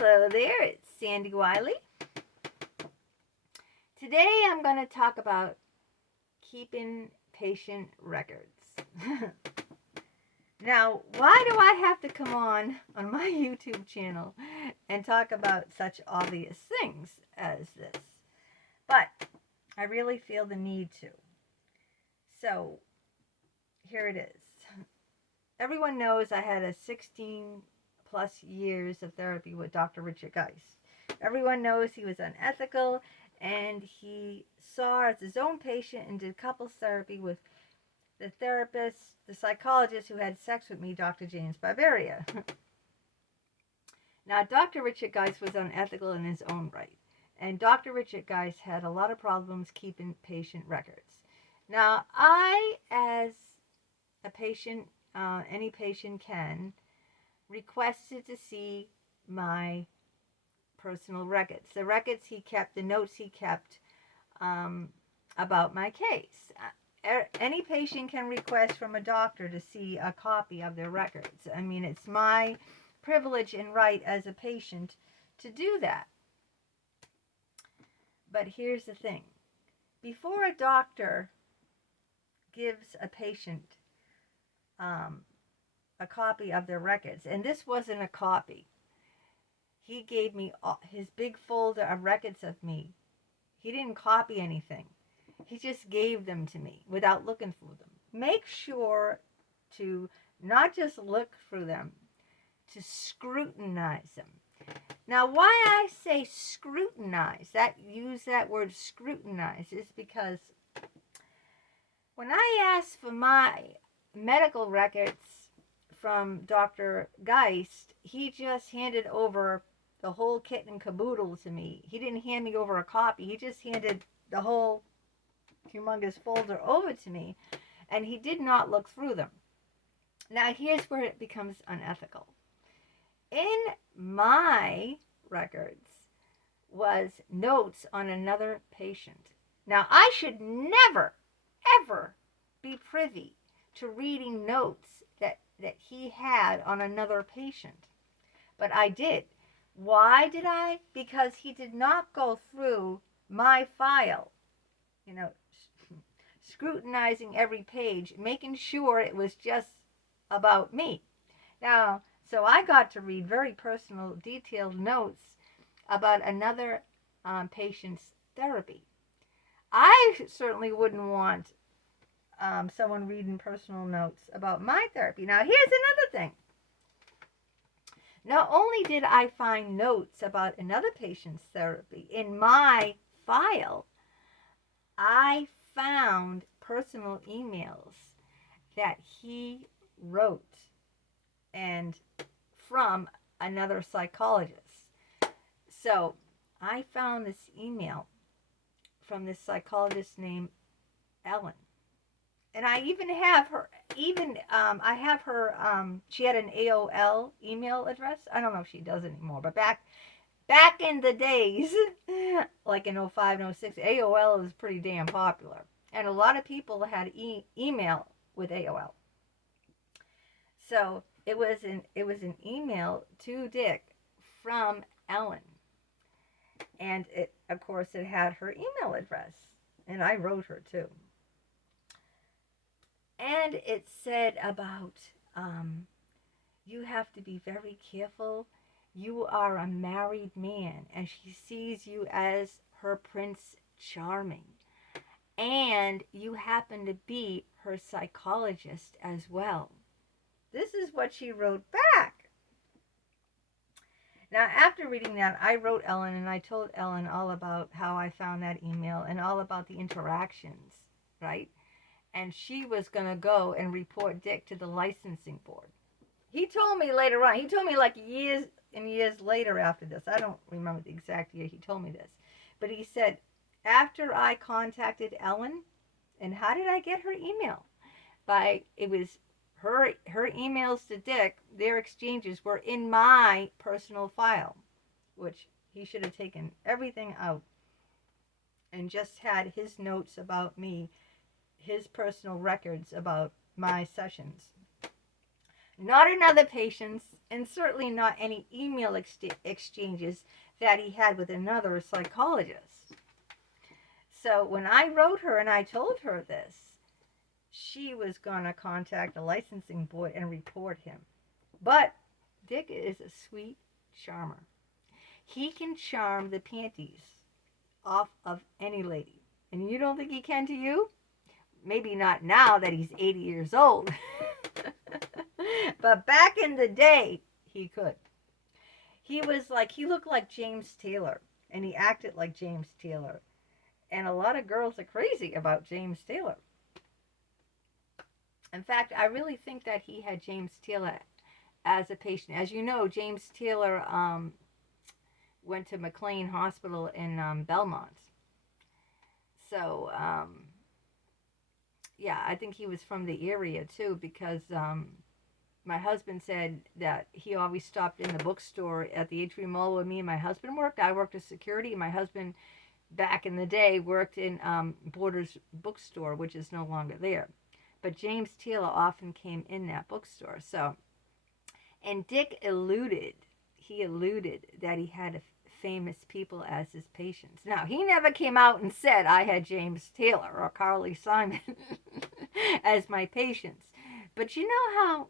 Hello there, it's Sandy Wiley. Today I'm going to talk about keeping patient records. Now, why do I have to come on my YouTube channel and talk about such obvious things as this? But I really feel the need to. So, here it is. Everyone knows I had a 16 plus years of therapy with Dr. Richard Geist. Everyone knows he was unethical and he saw as his own patient and did couples therapy with the therapist, the psychologist who had sex with me, Dr. James Barbaria. Now, Dr. Richard Geist was unethical in his own right, and Dr. Richard Geist had a lot of problems keeping patient records. Now, I, as a patient, any patient can, requested to see my personal records. The records he kept, the notes he kept about my case. Any patient can request from a doctor to see a copy of their records. I mean, it's my privilege and right as a patient to do that. But here's the thing. Before a doctor gives a patient a copy of their records, and this wasn't a copy. He gave me his big folder of records of me. He didn't copy anything. He just gave them to me without looking through them. Make sure to not just look through them, to scrutinize them. Now, why I say scrutinize, use that word scrutinize, is because when I asked for my medical records from Dr. Geist, he just handed over the whole kit and caboodle to me. He didn't hand me over a copy. He just handed the whole humongous folder over to me, and he did not look through them. Now, here's where it becomes unethical. In my records was notes on another patient. Now, I should never, ever be privy to reading notes that he had on another patient. But I did. Why did I? Because he did not go through my file, scrutinizing every page, making sure it was just about me. Now, so I got to read very personal, detailed notes about another patient's therapy. I certainly wouldn't want someone reading personal notes about my therapy. Now, here's another thing. Not only did I find notes about another patient's therapy in my file, I found personal emails that he wrote and from another psychologist. So I found this email from this psychologist named Ellen. And I even have her, I have her, she had an AOL email address. I don't know if she does anymore, but back in the days, like in 05 and 06, AOL was pretty damn popular. And a lot of people had email with AOL. So it was an email to Dick from Ellen. And it, of course, it had her email address. And I wrote her too. And it said about, you have to be very careful. You are a married man, and she sees you as her Prince Charming. And you happen to be her psychologist as well. This is what she wrote back. Now, after reading that, I wrote Ellen, and I told Ellen all about how I found that email and all about the interactions, right? And she was going to go and report Dick to the licensing board. He told me later on, he told me like years and years later after this, I don't remember the exact year he told me this, but he said, after I contacted Ellen, and how did I get her email? It was her emails to Dick, their exchanges were in my personal file, which he should have taken everything out and just had his notes about me, his personal records about my sessions. not in other patients, and certainly not any email exchanges that he had with another psychologist. So when I wrote her and I told her this, she was going to contact the licensing board and report him. But Dick is a sweet charmer. He can charm the panties off of any lady. And you don't think he can to you? Maybe not now that he's 80 years old. But back in the day, he could. He looked like James Taylor, and he acted like James Taylor. And a lot of girls are crazy about James Taylor. In fact, I really think that he had James Taylor as a patient. As you know, James Taylor went to McLean Hospital in Belmont. So, yeah, I think he was from the area too, because my husband said that he always stopped in the bookstore at the Atrium Mall where me and my husband worked. I worked as security. My husband, back in the day, worked in Borders bookstore, which is no longer there. But James Taylor often came in that bookstore. So, and Dick alluded that he had famous people as his patients. Now, he never came out and said I had James Taylor or Carly Simon as my patients. But you know how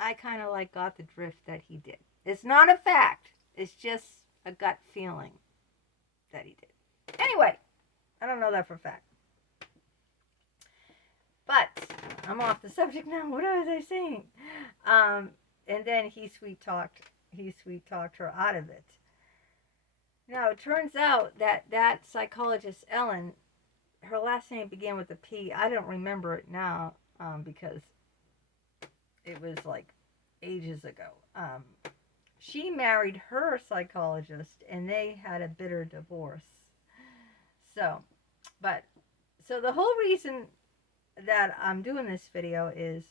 I kind of got the drift that he did. It's not a fact. It's just a gut feeling that he did. Anyway, I don't know that for a fact. But I'm off the subject now. What was I saying? And then he sweet talked her out of it. Now, it turns out that psychologist, Ellen, her last name began with a P. I don't remember it now because it was ages ago. She married her psychologist, and they had a bitter divorce. So the whole reason that I'm doing this video is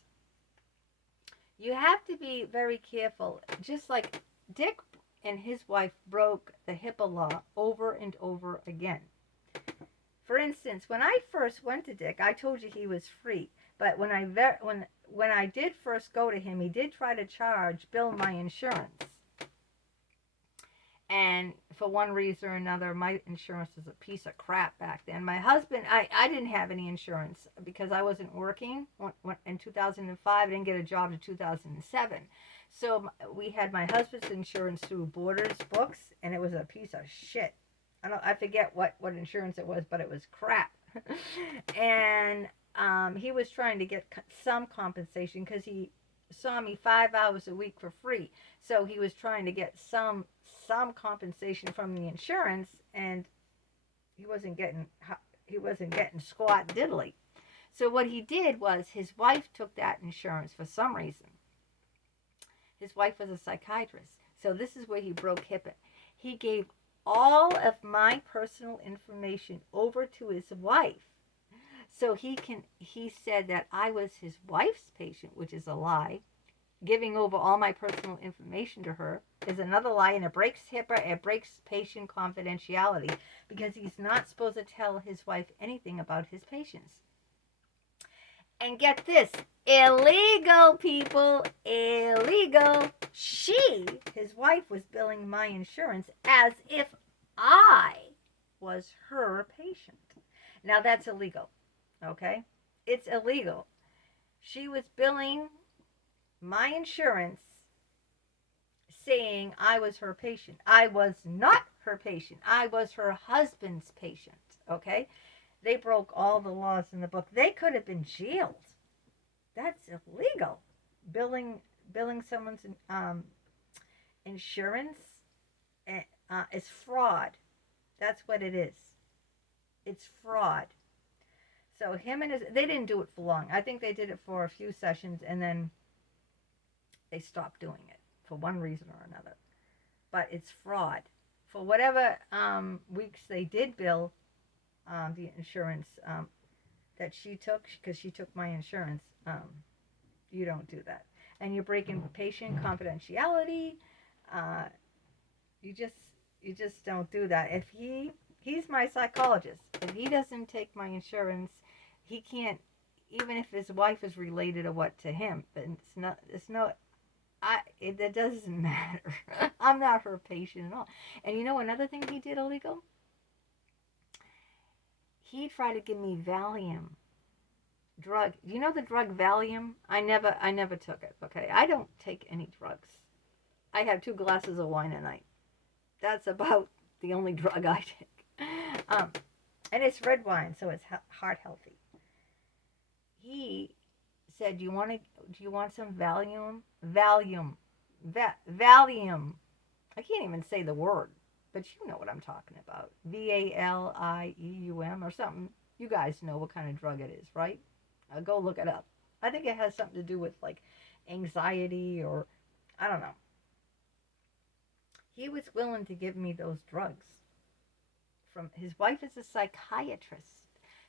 you have to be very careful. Just like Dick and his wife broke the HIPAA law over and over again. For instance, when I first went to Dick, I told you he was free. But when I did first go to him, he did try to bill my insurance. And for one reason or another, my insurance was a piece of crap back then. My husband, I didn't have any insurance because I wasn't working in 2005. I didn't get a job until 2007. So we had my husband's insurance through Borders Books, and it was a piece of shit. I forget what insurance it was, but it was crap. And he was trying to get some compensation because he saw me 5 hours a week for free. So he was trying to get some compensation from the insurance, and he wasn't getting squat diddly. So what he did was his wife took that insurance for some reason. His wife was a psychiatrist. So this is where he broke HIPAA. He gave all of my personal information over to his wife. So he said that I was his wife's patient, which is a lie. Giving over all my personal information to her is another lie, and it breaks HIPAA, it breaks patient confidentiality, because he's not supposed to tell his wife anything about his patients. And get this, illegal, people, illegal. His wife, was billing my insurance as if I was her patient. Now that's illegal, okay? It's illegal. She was billing my insurance saying I was her patient. I was not her patient. I was her husband's patient, okay? They broke all the laws in the book. They could have been jailed. That's illegal. Billing someone's insurance is fraud. That's what it is. It's fraud. So they didn't do it for long. I think they did it for a few sessions, and then they stopped doing it for one reason or another. But it's fraud. For whatever weeks they did bill the insurance that she took, because she took my insurance, you don't do that. And you're breaking patient confidentiality. You just don't do that. If he's my psychologist. If he doesn't take my insurance, he can't even if his wife is related or what to him, but it doesn't matter. I'm not her patient at all. And you know another thing he did illegal? He tried to give me Valium drug. You know the drug Valium? I never took it. Okay, I don't take any drugs. I have 2 glasses of wine a night. That's about the only drug I take. And it's red wine, so it's heart healthy. He said, "Do you want some Valium? Valium. I can't even say the word, but you know what I'm talking about. Valium or something. You guys know what kind of drug it is, right? Go look it up. I think it has something to do with like anxiety or I don't know." He was willing to give me those drugs. From his wife is a psychiatrist,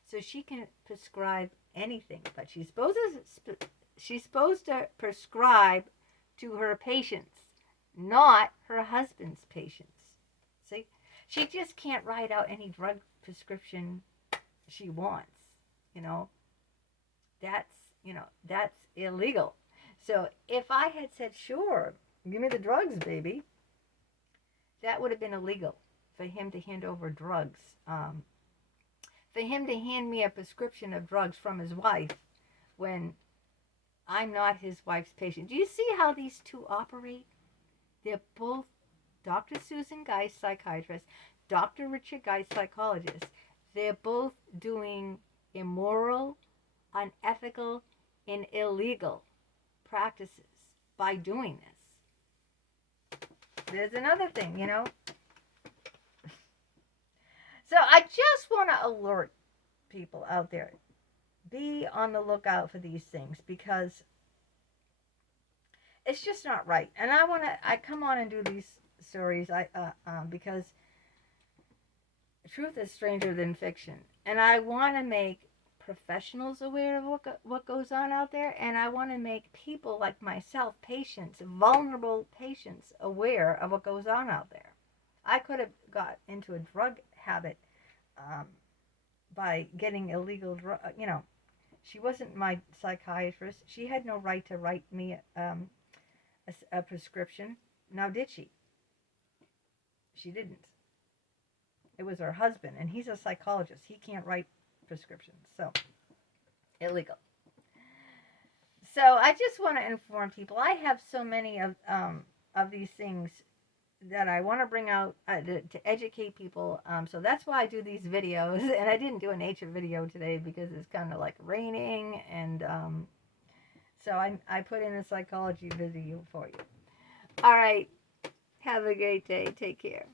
so she can prescribe anything, but she's supposed to prescribe to her patients, not her husband's patients. See, she just can't write out any drug prescription she wants. That's illegal. So if I had said, "Sure, give me the drugs, baby," that would have been illegal for him to hand over drugs. For him to hand me a prescription of drugs from his wife when I'm not his wife's patient. Do you see how these two operate? They're both Dr. Susan Geist, psychiatrist, Dr. Richard Geist, psychologist. They're both doing immoral, unethical, and illegal practices by doing this. There's another thing, So I just want to alert people out there. Be on the lookout for these things because it's just not right. And I come on and do these stories because truth is stranger than fiction. And I want to make professionals aware of what goes on out there. And I want to make people like myself, patients, vulnerable patients, aware of what goes on out there. I could have got into a drug habit by getting illegal drug. She wasn't my psychiatrist. She had no right to write me a prescription. Now, did she? She didn't. It was her husband, and he's a psychologist. He can't write prescriptions, so illegal. So I just want to inform people. I have so many of these things that I want to bring out to educate people. So that's why I do these videos. And I didn't do a nature video today because it's kind of like raining. And so I put in a psychology video for you. All right. Have a great day. Take care.